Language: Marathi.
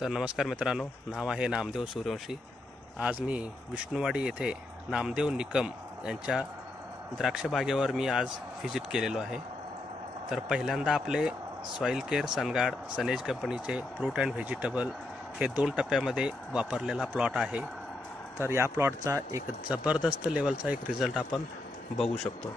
तर नमस्कार मित्रांनो नाव आहे नामदेव सूर्यवंशी. आज मी विष्णुवाडी येथे नामदेव निकम यांच्या द्राक्षबागेवर मी आज व्हिजिट केलेलो आहे. तर पहिल्यांदा आपले सॉईल केअर सनगार्ड सनेज कंपनीचे फ्रूट अँड व्हेजिटेबल हे दोन टप्प्यामध्ये वापरलेला प्लॉट आहे. तर या प्लॉटचा एक जबरदस्त लेवलचा एक रिझल्ट आपण बघू शकतो.